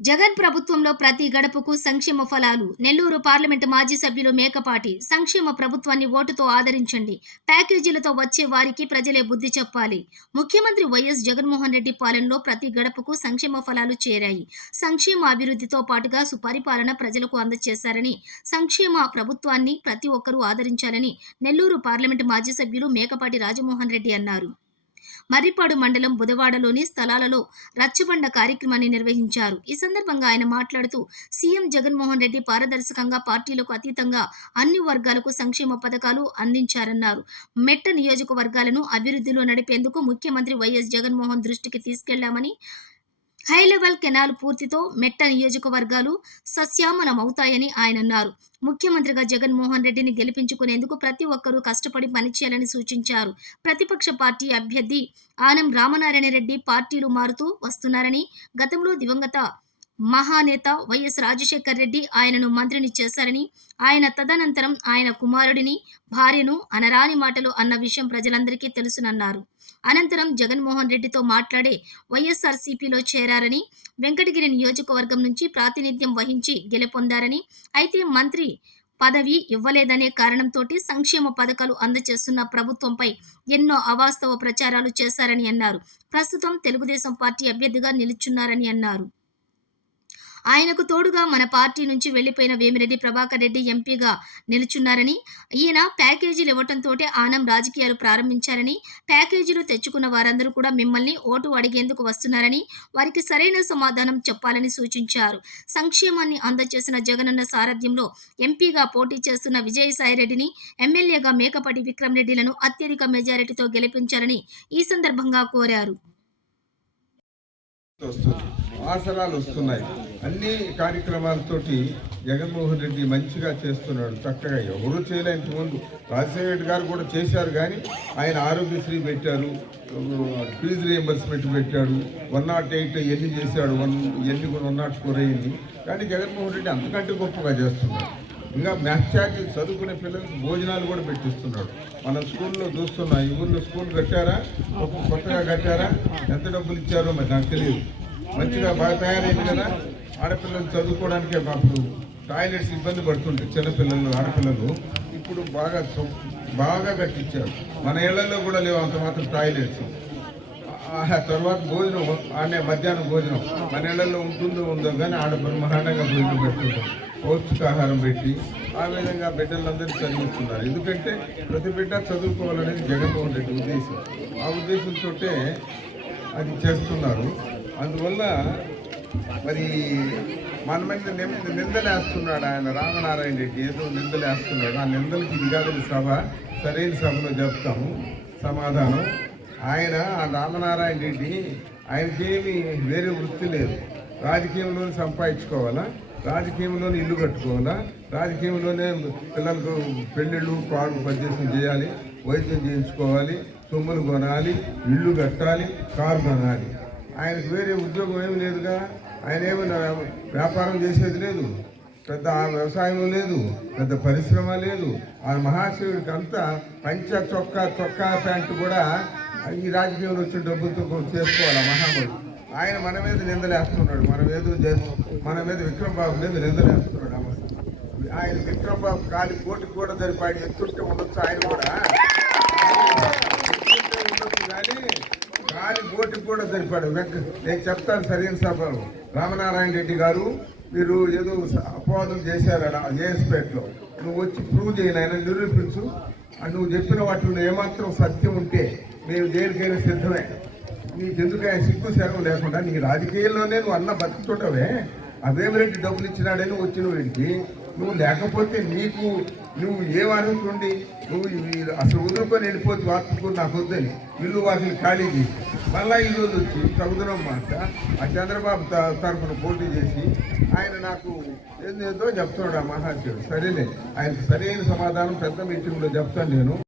జగన్ ప్రభుత్వంలో ప్రతి గడపకు సంక్షేమ ఫలాలు నెల్లూరు పార్లమెంటు మాజీ సభ్యులు మేకపాటి సంక్షేమ ప్రభుత్వాన్ని ఓటుతో ఆదరించండి. ప్యాకేజీలతో వచ్చే వారికి ప్రజలే బుద్ధి చెప్పాలి. ముఖ్యమంత్రి వైఎస్ జగన్మోహన్ రెడ్డి పాలనలో ప్రతి గడపకు సంక్షేమ ఫలాలు చేరాయి. సంక్షేమ అభివృద్ధితో పాటుగా సుపరిపాలన ప్రజలకు అందజేశారని సంక్షేమ ప్రభుత్వాన్ని ప్రతి ఒక్కరూ ఆదరించాలని నెల్లూరు పార్లమెంటు మాజీ సభ్యులు మేకపాటి రాజమోహన్ రెడ్డి అన్నారు. మర్రిపాడు మండలం బుధవాడలోని స్థలాలలో రచ్చబండ కార్యక్రమాన్ని నిర్వహించారు. ఈ సందర్భంగా ఆయన మాట్లాడుతూ సీఎం జగన్మోహన్ రెడ్డి పారదర్శకంగా పార్టీలకు అతీతంగా అన్ని వర్గాలకు సంక్షేమ పథకాలు అందించారన్నారు. మెట్ట నియోజకవర్గాలను అభివృద్ధిలో నడిపేందుకు ముఖ్యమంత్రి వైఎస్ జగన్మోహన్ దృష్టికి తీసుకెళ్ళామని హై లెవెల్ కెనాల్ పూర్తితో మెట్ట నియోజకవర్గాలు సస్యామలమవుతాయని ఆయన అన్నారు. ముఖ్యమంత్రిగా జగన్మోహన్ రెడ్డిని గెలిపించుకునేందుకు ప్రతి ఒక్కరూ కష్టపడి పనిచేయాలని సూచించారు. ప్రతిపక్ష పార్టీ అభ్యర్థి ఆనం రామనారాయణ రెడ్డి పార్టీలు మారుతూ వస్తున్నారని గతంలో దివంగత మహానేత వైఎస్ రాజశేఖర్ రెడ్డి ఆయనను మంత్రిని చేశారని ఆయన తదనంతరం ఆయన కుమారుడిని భార్యను అనరాని మాటలు అన్న విషయం ప్రజలందరికీ తెలుసునన్నారు. అనంతరం జగన్మోహన్ రెడ్డితో మాట్లాడే వైఎస్ఆర్సీపీలో చేరారని వెంకటగిరి నియోజకవర్గం నుంచి ప్రాతినిధ్యం వహించి గెలుపొందారని అయితే మంత్రి పదవి ఇవ్వలేదనే కారణంతో సంక్షేమ పథకాలు అందజేస్తున్న ప్రభుత్వంపై ఎన్నో అవాస్తవ ప్రచారాలు చేశారని అన్నారు. ప్రస్తుతం తెలుగుదేశం పార్టీ అభ్యర్థిగా నిలుచున్నారని అన్నారు. ఆయనకు తోడుగా మన పార్టీ నుంచి వెళ్ళిపోయిన వేమిరెడ్డి ప్రభాకర్ రెడ్డి ఎంపీగా నిలుచున్నారని ఈయన ప్యాకేజీలు ఇవ్వటంతో ఆనం రాజకీయాలు ప్రారంభించారని ప్యాకేజీలు తెచ్చుకున్న వారందరూ కూడా మిమ్మల్ని ఓటు అడిగేందుకు వస్తున్నారని వారికి సరైన సమాధానం చెప్పాలని సూచించారు. సంక్షేమాన్ని అందజేసిన జగనన్న సారథ్యంలో ఎంపీగా పోటీ చేస్తున్న విజయసాయిరెడ్డిని ఎమ్మెల్యేగా మేకపాటి విక్రమ్ రెడ్డిలను అత్యధిక మెజారిటీతో గెలిపించాలని ఈ సందర్భంగా కోరారు. ఆసనాలు వస్తున్నాయి. అన్ని కార్యక్రమాలతోటి జగన్మోహన్ రెడ్డి మంచిగా చేస్తున్నాడు. చక్కగా ఎవరూ చేయలేని ముందు రాజశేఖర రెడ్డి గారు కూడా చేశారు కానీ ఆయన ఆరోగ్యశ్రీ పెట్టారు. ఫీజు రియంబర్స్మెంట్ పెట్టాడు. వన్ నాట్ ఎయిట్ ఎన్ని చేశాడు. వన్ ఎన్ని కూడా వన్ నాట్ ఫోర్ అయ్యింది. కానీ జగన్మోహన్ రెడ్డి అంతకంటే గొప్పగా చేస్తున్నాడు. ఇంకా మ్యాథ్స్ ఛార్జీలు చదువుకునే పిల్లలకు భోజనాలు కూడా పెట్టిస్తున్నాడు మనం స్కూల్లో చూస్తున్నాం ఈ ఊళ్ళో స్కూల్ కట్టారా? కొత్తగా కట్టారా? ఎంత డబ్బులు ఇచ్చారో మరి నాకు తెలియదు. మంచిగా బాగా తయారైంది కదా? ఆడపిల్లలు చదువుకోవడానికి అప్పుడు టాయిలెట్స్ ఇబ్బంది పడుతుంటే చిన్నపిల్లలు ఆడపిల్లలు. ఇప్పుడు బాగా బాగా కట్టించారు. మన ఇళ్ళలో కూడా లేవు అంత మాత్రం టాయిలెట్స్. ఆ తర్వాత భోజనం ఆడే మధ్యాహ్నం భోజనం. మన ఇళ్ళలో ఉంటుందో ఉందో కానీ ఆడ బ్రహ్మాండంగా భోజనం పెట్టుకుంటాం పౌష్టికాహారం పెట్టి ఆ విధంగా బిడ్డలందరూ చదివిస్తున్నారు. ఎందుకంటే ప్రతి బిడ్డ చదువుకోవాలనేది జగన్మోహన్ రెడ్డి ఉద్దేశం. ఆ ఉద్దేశంతో అది చేస్తున్నారు. అందువల్ల మరి మన మీద నింద నిందలేస్తున్నాడు ఆయన రామనారాయణ రెడ్డి. ఏదో నిందలేస్తున్నాడు. ఆ నిందలకి ఇది సభ సరైన సభలో చెప్తాము సమాధానం. ఆయన ఆ రామనారాయణ రెడ్డి ఆయనకేమి వేరే వృత్తి లేదు. రాజకీయంలోనే సంపాదించుకోవాలా? రాజకీయంలోనే ఇల్లు కట్టుకోవాలా? రాజకీయంలోనే పిల్లలకు పెళ్ళిళ్ళు పాడు పద్దేశం చేయాలి వైద్యం చేయించుకోవాలి సొమ్ములు కొనాలి ఇల్లు కట్టాలి కారు కొనాలి. ఆయనకు వేరే ఉద్యోగం ఏమి లేదుగా? ఆయన ఏమైనా వ్యాపారం చేసేది లేదు. పెద్ద ఆ వ్యవసాయం లేదు పెద్ద పరిశ్రమ లేదు. ఆ మహాశివుడికి అంతా పంచ చొక్కా చొక్కా ప్యాంటు కూడా ఈ రాజకీయంలో వచ్చిన డబ్బులతో చేసుకోవాలి ఆ మహాముడు ఆయన మన మీద నిందలేస్తున్నాడు మన మీద మన మీద విక్రమ్ బాబు మీద నిందలేస్తున్నాడు అమ్మ. ఆయన విక్రమ్ బాబు కాలి కోటి కూడా జరిపాడు ఎత్తుంటే ఉండొచ్చు ఆయన కూడా. ఎత్తుంటే ఉండొచ్చు కానీ గాలి కూడా జరిపాడు వెంక- నేను చెప్తాను సరైన సభలో. రామనారాయణ రెడ్డి గారు మీరు ఏదో అపవాదం చేశారు జేఎస్పేటలో. నువ్వు వచ్చి ప్రూవ్ చేయను ఆయన నిరూపించు. నువ్వు చెప్పిన వాటిలో ఏమాత్రం సత్యం ఉంటే మేము దేనికైనా సిద్ధమే. నీకెందుకు ఆయన సిగ్గు శరం లేకుండా నీ రాజకీయాల్లోనే నువ్వు అన్న బతుకుతుంటావే. అదేమిరెడ్డి డబ్బులు ఇచ్చినాడని వచ్చిన వీడికి? నువ్వు లేకపోతే నీకు నువ్వు ఏ అర్హత ఉండి? నువ్వు అసలు వదులుకొని వెళ్ళిపోతే వార్తకు నాకు వద్దని ఇల్లు వాటిని ఖాళీ చేసి మళ్ళీ ఈ రోజు వచ్చి ప్రభుత్వం మాట. ఆ చంద్రబాబు త- తరఫున పోటీ చేసి ఆయన నాకు ఏందేదో చెప్తున్నాడు ఆ మహాశివుడు సరేలే ఆయనకు సరైన సమాధానం పెద్ద మీటింగ్లో చెప్తాను నేను.